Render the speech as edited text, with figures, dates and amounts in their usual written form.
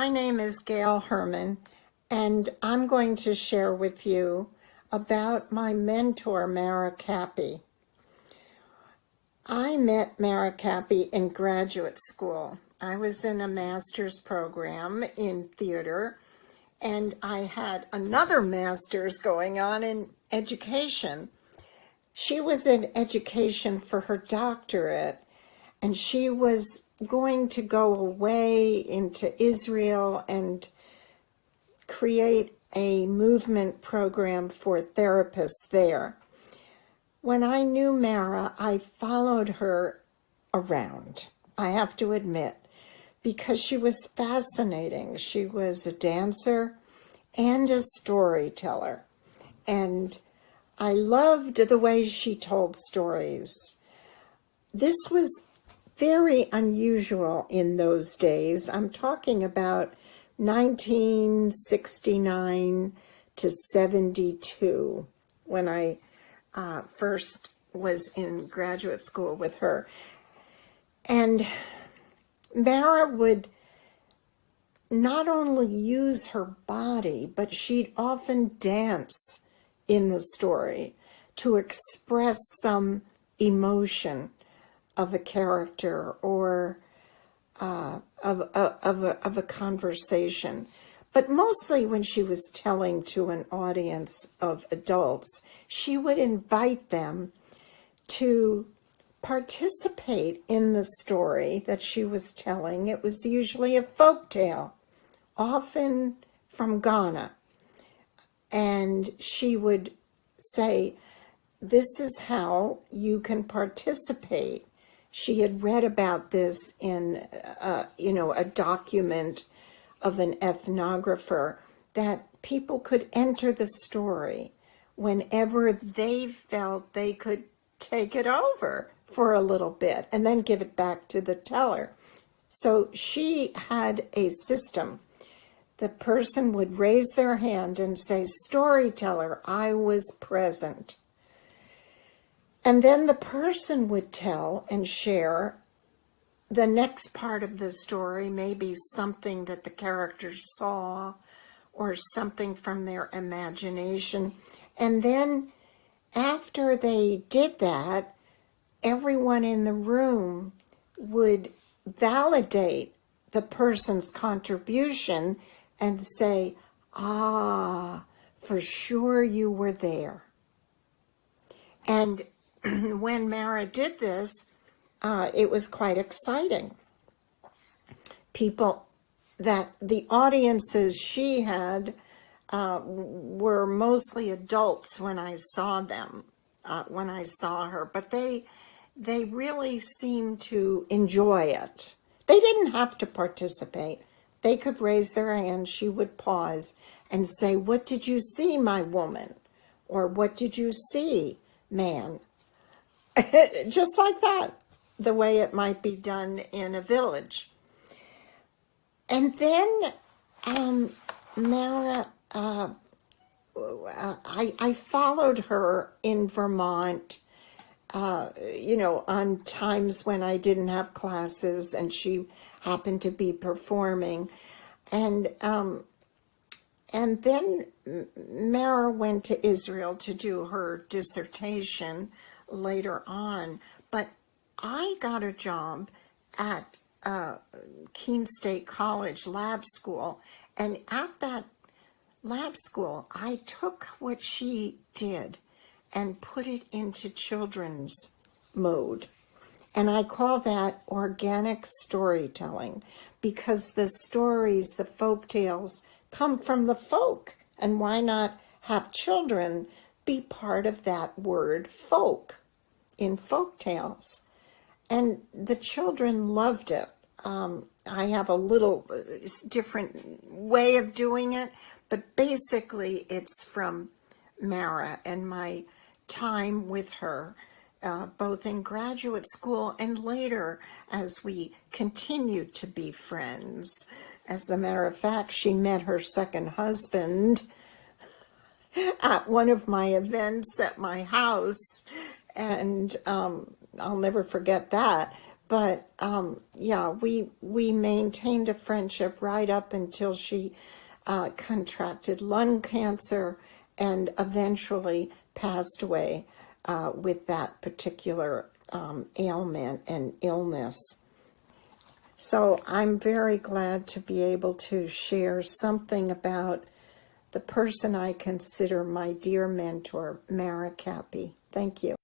My name is Gail Herman, and I'm going to share with you about my mentor, Mara Capy. I met Mara Capy in graduate school. I was in a master's program in theater, and I had another master's going on in education. She was in education for her doctorate, and she was going to go away into Israel and create a movement program for therapists there. When I knew Mara, I followed her around, I have to admit, because she was fascinating. She was a dancer and a storyteller, and I loved the way she told stories. This was very unusual in those days. I'm talking about 1969 to 72 when I first was in graduate school with her. And Mara would not only use her body, but she'd often dance in the story to express some emotion of a character or of a conversation. But mostly when she was telling to an audience of adults, she would invite them to participate in the story that she was telling. It was usually a folk tale, often from Ghana. And she would say, "This is how you can participate." She had read about this in, a document of an ethnographer, that people could enter the story whenever they felt they could take it over for a little bit and then give it back to the teller. So she had a system. The person would raise their hand and say, "Storyteller, I was present." And then the person would tell and share the next part of the story, maybe something that the characters saw or something from their imagination. And then after they did that, everyone in the room would validate the person's contribution and say, "Ah, for sure you were there." And when Mara did this, it was quite exciting. People that the audiences she had were mostly adults when I saw them, when I saw her, but they really seemed to enjoy it. They didn't have to participate. They could raise their hand. She would pause and say, "What did you see, my woman?" Or, "What did you see, man?" Just like that, the way it might be done in a village. And then Mara, I followed her in Vermont, on times when I didn't have classes and she happened to be performing. And then Mara went to Israel to do her dissertation later on. But I got a job at Keene State College lab school. And at that lab school, I took what she did and put it into children's mode. And I call that organic storytelling, because the stories, the folk tales, come from the folk. And why not have children be part of that word folk in folk tales? And the children loved it. I have a little different way of doing it, but basically it's from Mara and my time with her, both in graduate school and later as we continued to be friends. As a matter of fact, she met her second husband at one of my events at my house, and I'll never forget that. But yeah, we maintained a friendship right up until she contracted lung cancer and eventually passed away with that particular ailment and illness. So I'm very glad to be able to share something about the person I consider my dear mentor, Mara Capy. Thank you.